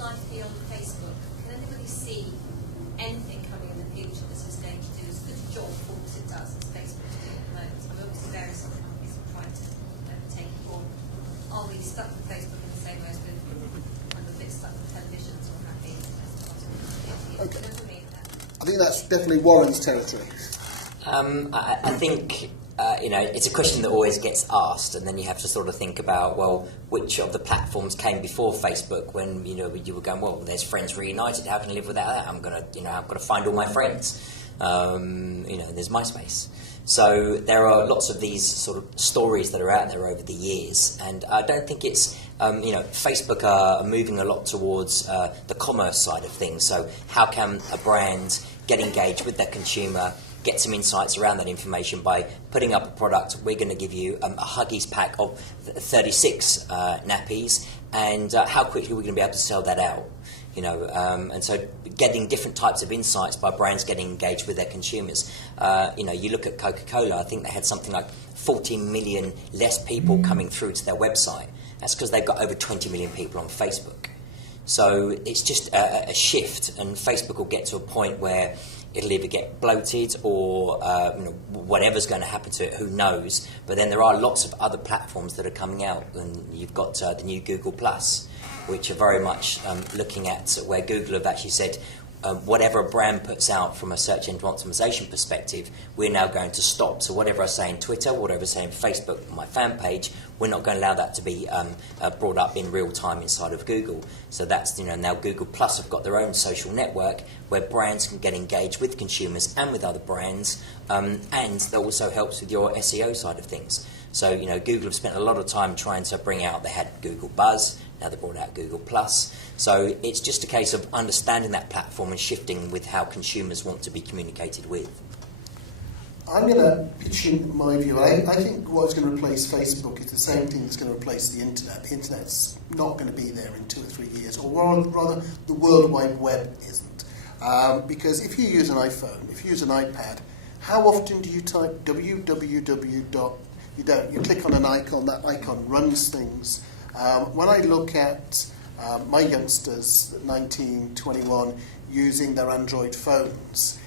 life beyond Facebook? Can anybody see anything coming in the future that is going to do as good a job for what it does as Facebook is doing at the moment? I mean, obviously various other companies are trying to take it on. Are we stuck with Facebook in the same way as we're kind of a bit stuck with televisions or happy? Okay. I think that's definitely Warren's territory. I think it's a question that always gets asked, and then you have to sort of think about, well, which of the platforms came before Facebook? When you were going, well, there's Friends Reunited. How can I live without that? I've got to find all my friends. There's MySpace. So there are lots of these sort of stories that are out there over the years, and I don't think it's Facebook are moving a lot towards the commerce side of things. So how can a brand get engaged with their consumer, get some insights around that information by putting up a product? We're going to give you a Huggies pack of 36 nappies, and how quickly we're going to be able to sell that out. And so getting different types of insights by brands getting engaged with their consumers. You look at Coca-Cola, I think they had something like 14 million less people coming through to their website. That's because they've got over 20 million people on Facebook. So it's just a shift, and Facebook will get to a point where it'll either get bloated or whatever's going to happen to it, who knows. But then there are lots of other platforms that are coming out, and you've got the new Google+, which are very much looking at where Google have actually said, whatever a brand puts out from a search engine optimization perspective, we're now going to stop. So whatever I say in Twitter, whatever I say in Facebook, my fan page, we're not going to allow that to be brought up in real time inside of Google. So that's, now Google Plus have got their own social network where brands can get engaged with consumers and with other brands, and that also helps with your SEO side of things. So, Google have spent a lot of time trying to bring out, they had Google Buzz, now they brought out Google Plus. So it's just a case of understanding that platform and shifting with how consumers want to be communicated with. I'm going to pitch in my view. I think what's going to replace Facebook is the same thing that's going to replace the Internet. The Internet's not going to be there in 2 or 3 years, or rather the World Wide Web isn't. Because if you use an iPhone, if you use an iPad, how often do you type www. You don't. You click on an icon, that icon runs things. When I look at my youngsters, 19, 21, using their Android phones,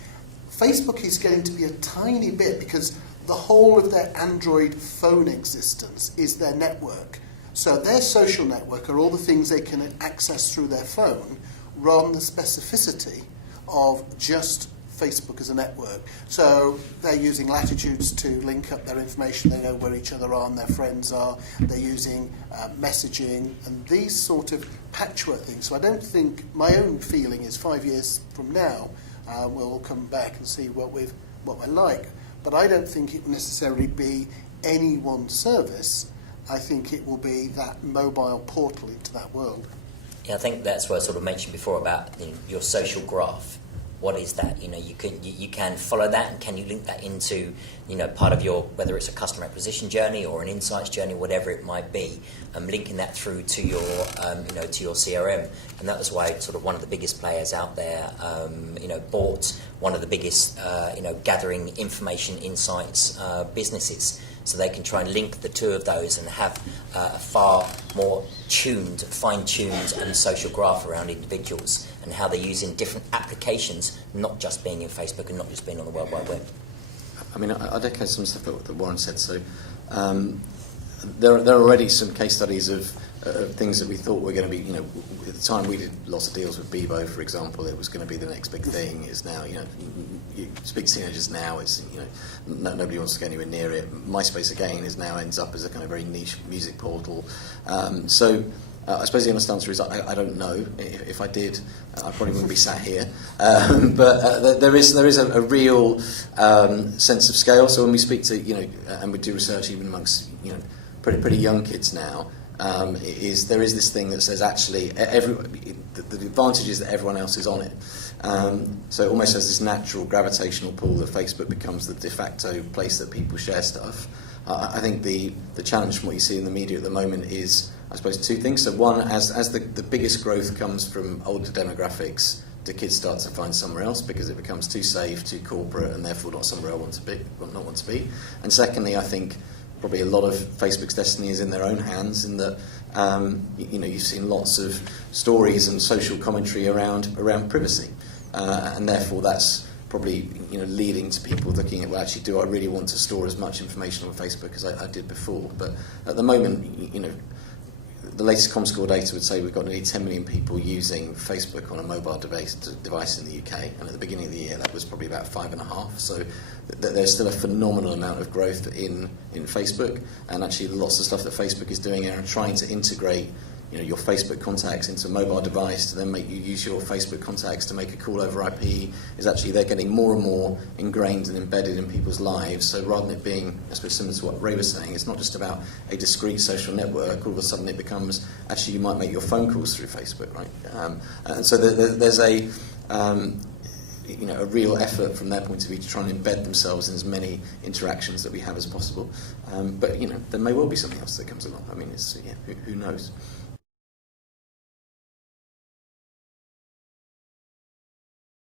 Facebook is going to be a tiny bit, because the whole of their Android phone existence is their network. So their social network are all the things they can access through their phone, rather than the specificity of just Facebook as a network. So they're using Latitudes to link up their information. They know where each other are and their friends are. They're using messaging and these sort of patchwork things. So I don't think, my own feeling is 5 years from now, we'll come back and see what we're like. But I don't think it will necessarily be any one service. I think it will be that mobile portal into that world. Yeah, I think that's what I sort of mentioned before about your social graph. What is that? You can follow that, and can you link that into part of your, whether it's a customer acquisition journey or an insights journey, whatever it might be, linking that through to your to your CRM. And that was why sort of one of the biggest players out there bought one of the biggest gathering information insights businesses, so they can try and link the two of those and have a far more fine-tuned social graph around individuals and how they're using different applications, not just being in Facebook and not just being on the World Wide Web. I mean, I'd echo some stuff that Warren said. So there are already some case studies of things that we thought were going to be, at the time we did lots of deals with Bebo, for example. It was going to be the next big thing. It's now, you speak to teenagers now, it's, nobody wants to go anywhere near it. MySpace, again, now ends up as a kind of very niche music portal. I suppose the honest answer is I don't know. If I did, I probably wouldn't be sat here. But there is a real sense of scale. So when we speak to, and we do research even amongst, pretty young kids now, there is this thing that says actually the advantage is that everyone else is on it. So it almost has this natural gravitational pull that Facebook becomes the de facto place that people share stuff. I think the challenge from what you see in the media at the moment is, I suppose, two things. So one, as the biggest growth comes from older demographics, do kids start to find somewhere else because it becomes too safe, too corporate, and therefore not somewhere I not want to be. And secondly, I think probably a lot of Facebook's destiny is in their own hands, in that You've seen lots of stories and social commentary around privacy, and therefore that's probably leading to people looking at, well, actually, do I really want to store as much information on Facebook as I did before? But at the moment, the latest Comscore data would say we've got nearly 10 million people using Facebook on a mobile device in the UK, and at the beginning of the year that was probably about 5.5. So there's still a phenomenal amount of growth in Facebook, and actually lots of stuff that Facebook is doing are trying to integrate your Facebook contacts into a mobile device to then make you use your Facebook contacts to make a call over IP. Is actually they're getting more and more ingrained and embedded in people's lives. So rather than it being, I suppose, similar to what Ray was saying, it's not just about a discrete social network. All of a sudden it becomes, actually you might make your phone calls through Facebook, right? And so there's a real effort from their point of view to try and embed themselves in as many interactions that we have as possible. But there may well be something else that comes along. I mean, who knows?